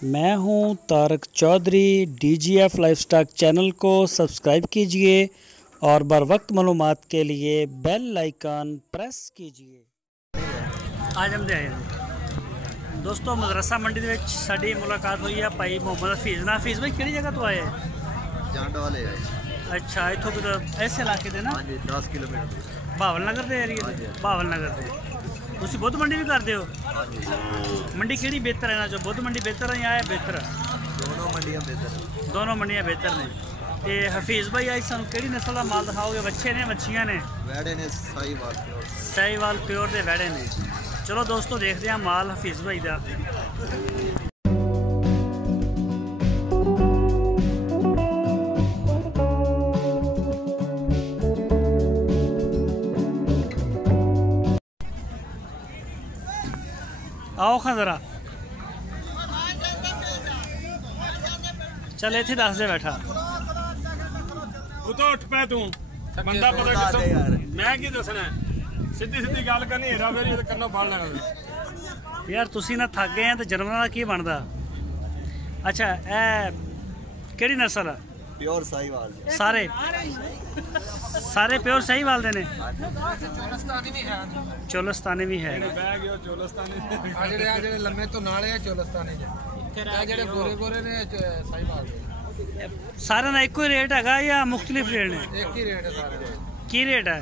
मैं हूं Tarak Chaudhary. DGF lifestyle channel को सब्सक्राइब कीजिए और बर वक्त मालूमात के लिए बेल आइकन प्रेस कीजिए। आज हम आए दोस्तों मदरसा मंडी ਦੇ ਵਿੱਚ ਸਾਡੀ ਮੁਲਾਕਾਤ ਹੋਈ ਹੈ ਭਾਈ ਮੁਹੰਮਦ ਹਫੀਜ਼ ਨਾਲ। ਹਫੀਜ਼ भाई ਕਿਹੜੀ ਜਗ੍ਹਾ ਤੋਂ ਆਏ ਹੈ? ਜਾਂਡ ਵਾਲੇ ਆਏ। अच्छा इतों इस इलाके दे ना? हाँ जी 10 किलोमीटर भावल नगर के एरिए दे। भावल नगर दे तुसी बुद्ध मंडी भी करते हो? हाँ जी। मंडी केड़ी बेहतर है ना? जो बुद्ध मंडी बेहतर है या है बेहतर? दोनों मंडियां बेहतर है। दोनों मंडियां बेहतर ने। ते हफीज़ भाई आज सानू केड़ी नस्ल दा माल दिखाओगे? बच्चे ने बच्चियां ने? वैड़े ने साहीवाल प्योर। साहीवाल प्योर दे वैड़े ने। चलो दोस्तों देखते हैं माल हफीज़ भाई दा। आओ खां जरा चल इत्थे दस दे बैठा उतो उठ पै तू बंदा पता किथों मैं की दसना सीधी सीधी गल करनी हेरा फेरी ते कन्नो फड़ लेना यार तुसी ना थक गए हैं तो जानवरां दा की बनदा? अच्छा ए केड़ी नस्ल है? प्योर साहीवाल। सारे सारे प्योर साहीवाल दे ने? चोलस्तानी भी है। बह गयो चोलस्तानी आ जेड़े लम्मे तो नाले है चोलस्तानी जेड़े गोरे गोरे ने साहीवाल दे। सारे ना एको ही रेट है या मुख्तलिफ रेट ने? एक ही रेट है सारे। की रेट है?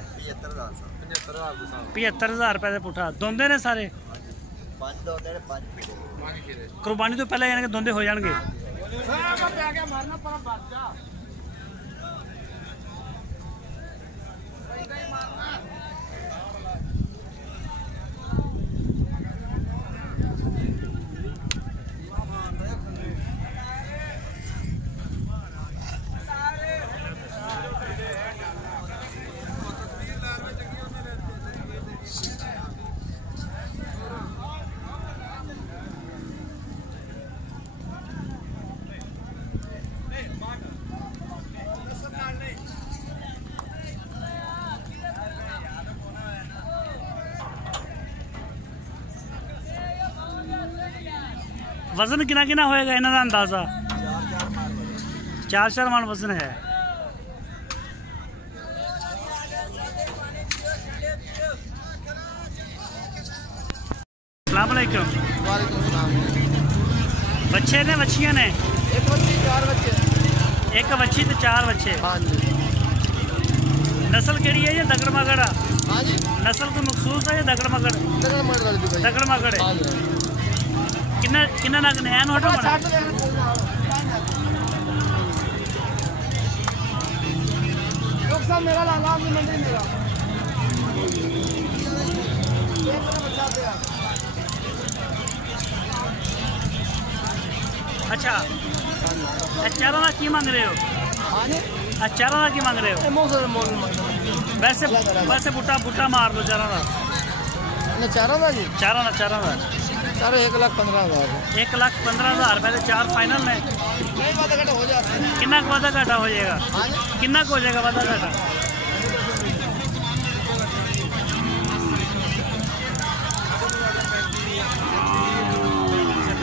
75,000 रुपए दे पुठा दोंदे ने सारे? कुर्बानी तो पहले यानी कि दोंदे हो जाएंगे। वजन किना किना होएगा इन्हां दा अंदाजा? 4-4 मन वजन है। अस्सलाम वालेकुम। वालेकुम सलाम। बच्चे ने बच्चियां ने? एक बच्ची 4 बच्चे। एक बच्ची ते 4 बच्चे। हाँ जी। नस्ल केड़ी है ये दगड़ मगड़? हाँ जी। नस्ल कोई मखसूस है या दगड़ मगड़? दगड़ मगड़ वाली भाई। दगड़ मगड़ है। हाँ जी। किन्ना किन्ना नग ने है नोटो बना? मेरा लाला मंडी मेरा अच्छा चारों का की मांग रहे हो? चारों का की मांग रहे हो? वैसे वैसे बुटा बुटा मार लो चारों का। चारों का जी? चारों का चारों 1,15,000। 1,15,000 रुपए 4 फाइनल में? हो जाता है। कितना वादा घाटा हो जाएगा? कितना हो जाएगा वादा घाटा?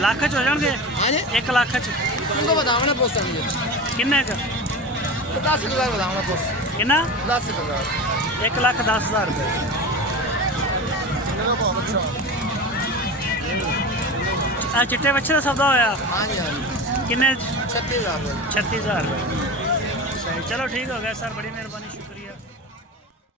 लाख हो जाएंगे? 1 लाख उनको बतावना पोस्ट किन्ने 10,000 बतावना पोस्ट। कितना? 10,000। 1,10,000 रुपए। चिट्टे बच्चे का सौदा होया? हाँ जी हाँ जी। किन्ने? 36,000। 36,000 रुपए। चलो ठीक हो गया सर, बड़ी मेहरबानी।